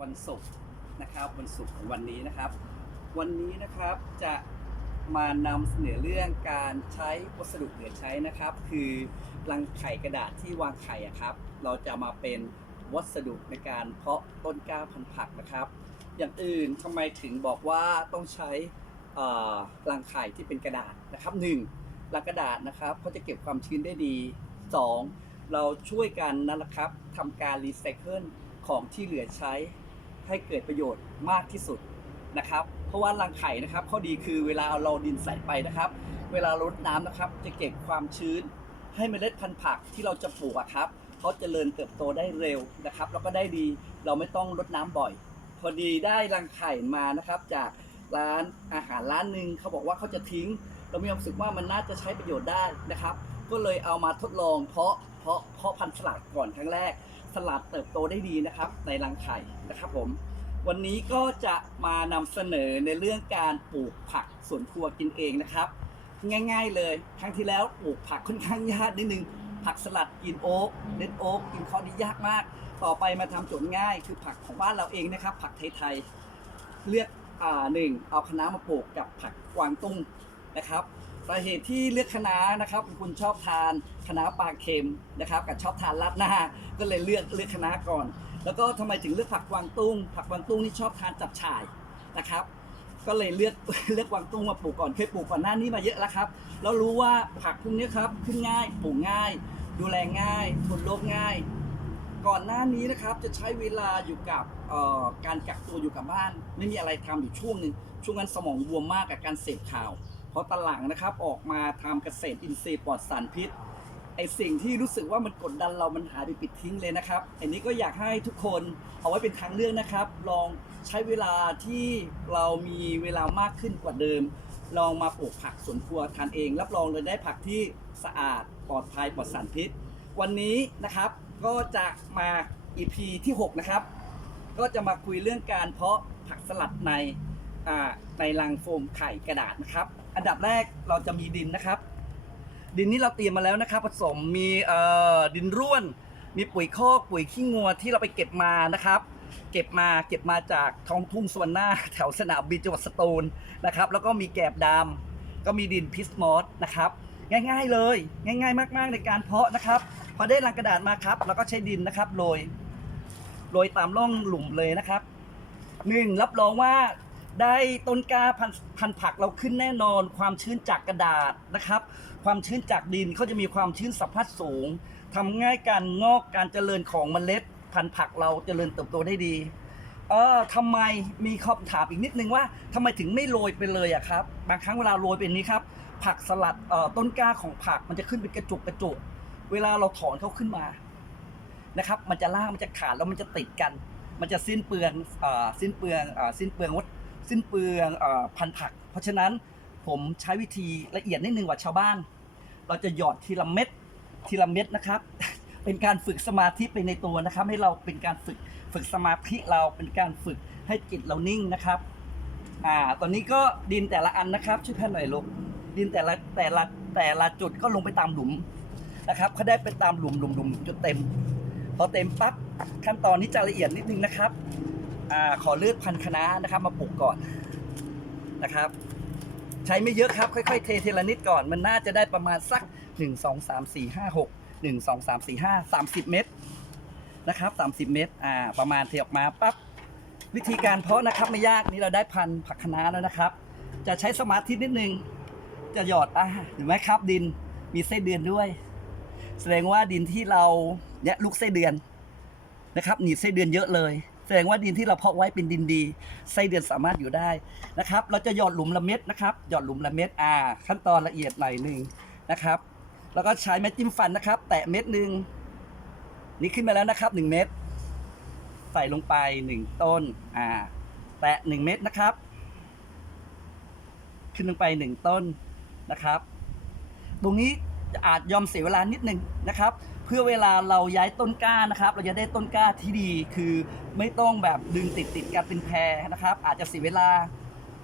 วันศุกร์นะครับวันศุกร์ของวันนี้นะครับ วันนี้นะครับจะมานำเสนอเรื่องการใช้วัสดุเหลือใช้นะครับ คือรังไข่กระดาษที่วางไข่อะครับ เราจะมาเป็นวัสดุในการเพาะต้นกล้าพันธุ์ผักนะครับ อย่างอื่นทำไมถึงบอกว่าต้องใช้รังไข่ที่เป็นกระดาษนะครับหนึ่งรังกระดาษนะครับเขาจะเก็บความชื้นได้ดีสองเราช่วยกันนั่นแหละครับทำการรีไซเคิลของที่เหลือใช้ ให้เกิดประโยชน์มากที่สุดนะครับ เพราะว่ารังไข่นะครับข้อดีคือเวลาเราดินใส่ไปนะครับ เวลารดน้ำนะครับ จะเก็บความชื้น ให้เมล็ดพันธุ์ผักที่เราจะปลูกครับเขาเจริญเติบโตได้เร็วนะครับ แล้วก็ได้ดีเราไม่ต้องรดน้ำบ่อย พอดีได้รังไข่มานะครับ จากร้านอาหารร้านหนึ่งเขาบอกว่าเขาจะทิ้ง เรามีความรู้สึกว่ามันน่าจะใช้ประโยชน์ได้นะครับ ก็เลยเอามาทดลองเพาะเพาะเพาะพันธุ์สลัดก่อนครั้งแรก สลัดเติบโตได้ดีนะครับ ในรังไข่นะครับผม วันนี้ก็จะมานำเสนอในเรื่องการปลูกผักสวนครัวกินเองนะครับ ง่ายๆเลยครั้งที่แล้วปลูกผักค่อนข้างยากนิดนึงผักสลัดกินโอ๊กเล็ดโอ๊กกินข้อนี้ยากมาก ต่อไปมาทำโจทย์ง่าย คือผักของบ้านเราเองนะครับ ผักไทยๆเลือกอ่าหนึ่งเอาคะน้ามาปลูกกับผักกวางตุ้งนะครับ สาเหตุที่เลือกคะน้านะครับเป็นคนชอบทานคะน้าปลาเค็มนะครับกับชอบทานราดหน้าก็เลยเลือกเลือกคะน้าก่อน แล้วก็ทำไมถึงเลือกผักกวางตุ้ง ผักกวางตุ้งนี่ชอบทานจับฉ่ายนะครับ ก็เลยเลือกเลือกกวางตุ้งมาปลูกก่อนเคยปลูกก่อนหน้านี้มาเยอะแล้วครับแล้วรู้ว่าผักพวกนี้ครับขึ้นง่ายปลูกง่าย ดูแลง่ายทนโรคง่าย ก่อนหน้านี้นะครับจะใช้เวลาอยู่กับการกักตัวอยู่กับบ้าน ไม่มีอะไรทำอยู่ช่วงหนึ่งช่วงนั้นสมองบวมมากกับการเสพข่าว พราะตอนหลังนะครับออกมาทำเกษตรอินทรีย์ปลอดสารพิษไอสิ่งที่รู้สึกว่ามันกดดันเรามันหายไปปิดทิ้งเลยนะครับอันนี้ก็อยากให้ทุกคนเอาไว้เป็นทางเลือกนะครับ ลองใช้เวลาที่เรามีเวลามากขึ้นกว่าเดิม ลองมาปลูกผักสวนครัวทานเอง รับรองเลยได้ผักที่สะอาดปลอดภัยปลอดสารพิษ วันนี้นะครับก็จะมา EP ที่ 6 นะครับ ก็จะมาคุยเรื่องการเพาะผักสลัดในในรังโฟมไข่กระดาษนะครับ อันดับแรกเราจะมีดินนะครับ ดินนี้เราเตรียมมาแล้วนะครับ ผสมมีเอ่อดินร่วน มีปุ๋ยคอกปุ๋ยขี้งัวที่เราไปเก็บมานะครับ เก็บมาเก็บมาจากท้องทุ่งสวรรณาแถวสนามบินจังหวัดสตูลนะครับ แล้วก็มีแกบดำก็มีดินพิสมอสนะครับ ง่ายๆเลย ง่าย ๆ มาก ๆ ในการเพาะนะครับ พอได้ลังกระดาษมาครับเราก็ใช้ดินนะครับโรยโรยตามร่องหลุมเลยนะครับหนึ่งรับรองว่า ได้ต้นกล้าพันพันผักเราขึ้นแน่นอน ความชื้นจากกระดาษนะครับ ความชื้นจากดินเขาจะมีความชื้นสัมผัสสูงทำง่ายการงอกการเจริญของเมล็ด พันผักเราเจริญเติบโตได้ดีเออทำไมมีคำถามอีกนิดนึงว่าทำไมถึงไม่โรยไปเลยอะครับ บางครั้งเวลาโรยเป็นนี้ครับ ผักสลัดเอ่อต้นกล้าของผักมันจะขึ้นเป็นกระจุกกระจุกเวลาเราถอนเขาขึ้นมานะครับ มันจะล่างมันจะขาดแล้วมันจะติดกัน มันจะสิ้นเปลืองอสิ้นเปลืองอสิ้นเปลืองวัต สิ้นเปลืองอพันผัก เพราะฉะนั้นผมใช้วิธีละเอียดนิดนึงกว่าชาวบ้าน เราจะหยอดทีละเม็ดทีละเม็ดนะครับ เป็นการฝึกสมาธิไปในตัวนะครับ ให้เราเป็นการฝึกฝึกสมาธิเราเป็นการฝึกให้จิตเรานิ่งนะครับอ่าตอนนี้ก็ดินแต่ละอันนะครับ ช่วยแพนหน่อยลูกดินแต่ละแต่ละแต่ละจุดก็ลงไปตามหลุมนะครับเขาได้ไปตามหลุมหลุมหลุมจนเต็มพอเต็มปั๊บขั้นตอนนี้จะละเอียดนิดนึงนะครับ อขอเลือกพันธุ์คะน้านะครับ มาปลูกก่อนนะครับ ใช้ไม่เยอะครับ ค่อยๆ เทเทละนิดก่อน มันน่าจะได้ประมาณสัก 1 2 3 4 5 6 1 2 3 4 5 30 เมตรนะครับ 30 เมตรอ่าประมาณเทออกมาปั๊บวิธีการเพาะนะครับไม่ยากนี่เราได้พันธุ์ผักคะน้าแล้วนะครับ จะใช้สมาธินิดนึง จะหยอดอ่าเห็นไหมครับ ดินมีไส้เดือนด้วย แสดงว่าดินที่เราเนี่ยลูกไส้เดือนนะครับ หนีบไส้เดือนเยอะเลย แสดงว่าดินที่เราเพาะไว้เป็นดินดีไส้เดือนสามารถอยู่ได้นะครับ เราจะหยอดหลุมละเม็ดนะครับหยอดหลุมละเม็ดอ่า ขั้นตอนละเอียดหน่อยหนึ่งนะครับ แล้วก็ใช้ไม้จิ้มฟันนะครับ แตะเม็ดหนึ่งนี่ขึ้นมาแล้วนะครับหนึ่งเม็ดใส่ลงไปหนึ่งต้นอ่า แตะหนึ่งเม็ดนะครับ ขึ้นลงไปหนึ่งต้นนะครับ ตรงนี้ อาจยอมเสียเวลานิดนึงนะครับ เพื่อเวลาเราย้ายต้นกล้านะครับ เราจะได้ต้นกล้าที่ดีคือไม่ต้องแบบดึงติดติดกันเป็นแพรนะครับ อาจจะเสียเวลา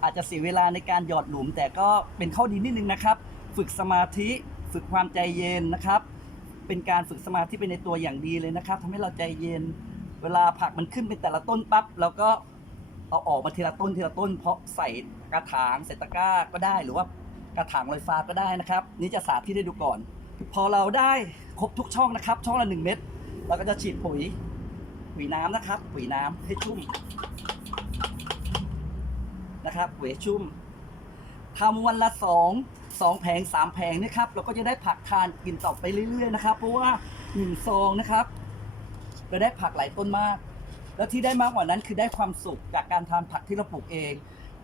อาจจะเสียเวลาในการหยอดหลุม แต่ก็เป็นข้อดีนิดนึงนะครับ ฝึกสมาธิฝึกความใจเย็นนะครับ เป็นการฝึกสมาธิไปในตัวอย่างดีเลยนะครับทำให้เราใจเย็น เวลาผักมันขึ้นเป็นแต่ละต้นปั๊บเราก็เอาออกมาทีละต้นทีละต้น เพราะใส่กระถางใส่ตะกร้าก็ได้หรือว่า ระถางลอยฟ้าก็ได้นะครับ นี่จะสาธิตให้ดูก่อน พอเราได้ครบทุกช่องนะครับ ช่องละหนึ่งเม็ดเราก็จะฉีดปุ๋ยปุ๋ยน้ำนะครับ ปุ๋ยน้ำให้ชุ่มนะครับปุ๋ยชุ่มทำวันละสองสองแผงสามแผงนะครับ เราก็จะได้ผักทานกินต่อไปเรื่อยๆนะครับ เพราะว่าหนึ่งซองนะครับเราได้ผักหลายต้นมาก แล้วที่ได้มากกว่านั้นคือได้ความสุขจากการทานผักที่เราปลูกเอง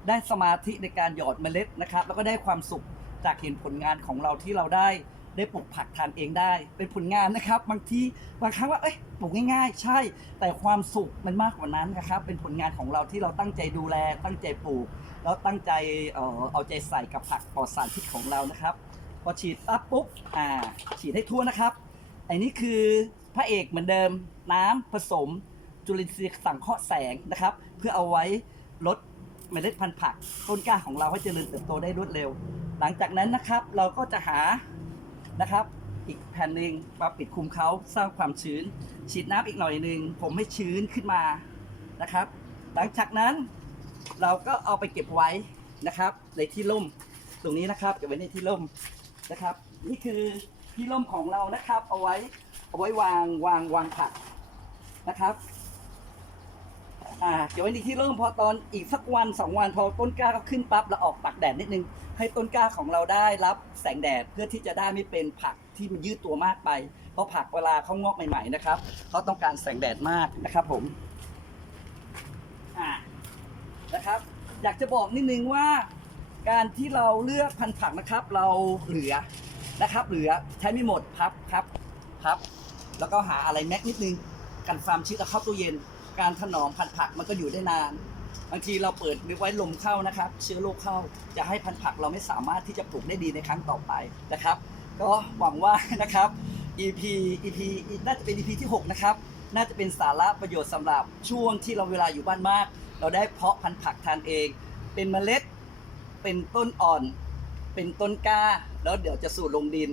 ได้สมาธิในการหยอดเมล็ดนะครับ แล้วก็ได้ความสุขจากเห็นผลงานของเราที่เราได้ได้ปลูกผักทานเองได้ เป็นผลงานนะครับ บางทีบางครั้งว่าเอ้ยปลูกง่ายๆ ใช่ แต่ความสุขมันมากกว่านั้นนะครับ เป็นผลงานของเราที่เราตั้งใจดูแล ตั้งใจปลูก แล้วตั้งใจเอ่อเอาใจใส่กับผักปลอดสารพิษของเรานะครับ พอฉีดปั๊บปุ๊บอ่าฉีดให้ทั่วนะครับอันนี้คือพระเอกเหมือนเดิม น้ำผสมจุลินทรีย์สังเคราะห์แสงนะครับ เพื่อเอาไว้ลด เมล็ดพันธุ์ผักต้นกล้าของเราให้เจริญเติบโตได้รวดเร็ว หลังจากนั้นนะครับเราก็จะหานะครับ อีกแผ่นหนึ่งมาปิดคลุมเขาสร้างความชื้น ฉีดน้ำอีกหน่อยหนึ่งผมให้ชื้นขึ้นมานะครับ หลังจากนั้นเราก็เอาไปเก็บไว้นะครับ ในที่ร่มตรงนี้นะครับเก็บไว้ในที่ร่มนะครับ นี่คือที่ร่มของเรานะครับ เอาไว้เอาไว้วางวางวางผักนะครับ อ่าเก็บไว้ในที่เริ่มพอตอนอีกสักวันสองวันพอต้นกล้าก็ขึ้นปั๊บเราออกตากแดดนิดนึง ให้ต้นกล้าของเราได้รับแสงแดดเพื่อที่จะได้ไม่เป็นผักที่มันยืดตัวมากไป เพราะผักเวลาเขางอกใหม่ๆนะครับเขาต้องการแสงแดดมากนะครับผมอ่านะครับ อยากจะบอกนิดนึงว่า การที่เราเลือกพันธุ์ผักนะครับ เราเหลือนะครับ เหลือใช้ไม่หมดพับครับพับ แล้วก็หาอะไรแม็กนิดนึงกันความชื้นเอาเข้าตู้เย็น การถนอมพันธุ์ผักมันก็อยู่ได้นาน บางทีเราเปิดไว้ลมเข้านะครับ เชื้อโรคเข้าจะให้พันธุ์ผักเราไม่สามารถที่จะปลูกได้ดีในครั้งต่อไปนะครับ ก็หวังว่านะครับ EP EP น่าจะเป็น EP ที่ 6 นะครับ น่าจะเป็นสาระประโยชน์สำหรับช่วงที่เราเวลาอยู่บ้านมาก เราได้เพาะพันธุ์ผักทานเอง เป็นเมล็ด เป็นต้นอ่อน เป็นต้นกล้า แล้วเดี๋ยวจะสู่ลงดิน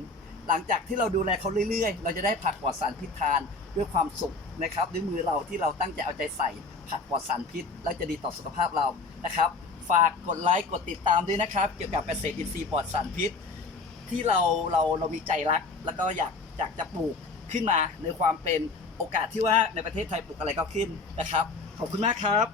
หลังจากที่เราดูแลเขาเรื่อยๆ เราจะได้ผักปลอดสารพิษทาน ด้วยความสุขนะครับด้วยมือเราที่เราตั้งใจเอาใจใส่ ผักปลอดสารพิษ และจะดีต่อสุขภาพเรานะครับ ฝากกดไลค์กดติดตามด้วยนะครับ เกี่ยวกับเกษตรอินทรีย์ปลอดสารพิษ ที่เราเราเรามีใจรัก แล้วก็อยากอยากจะปลูกขึ้นมาในความเป็นโอกาสที่ว่าในประเทศไทยปลูกอะไรก็ขึ้นนะครับ ขอบคุณมากครับ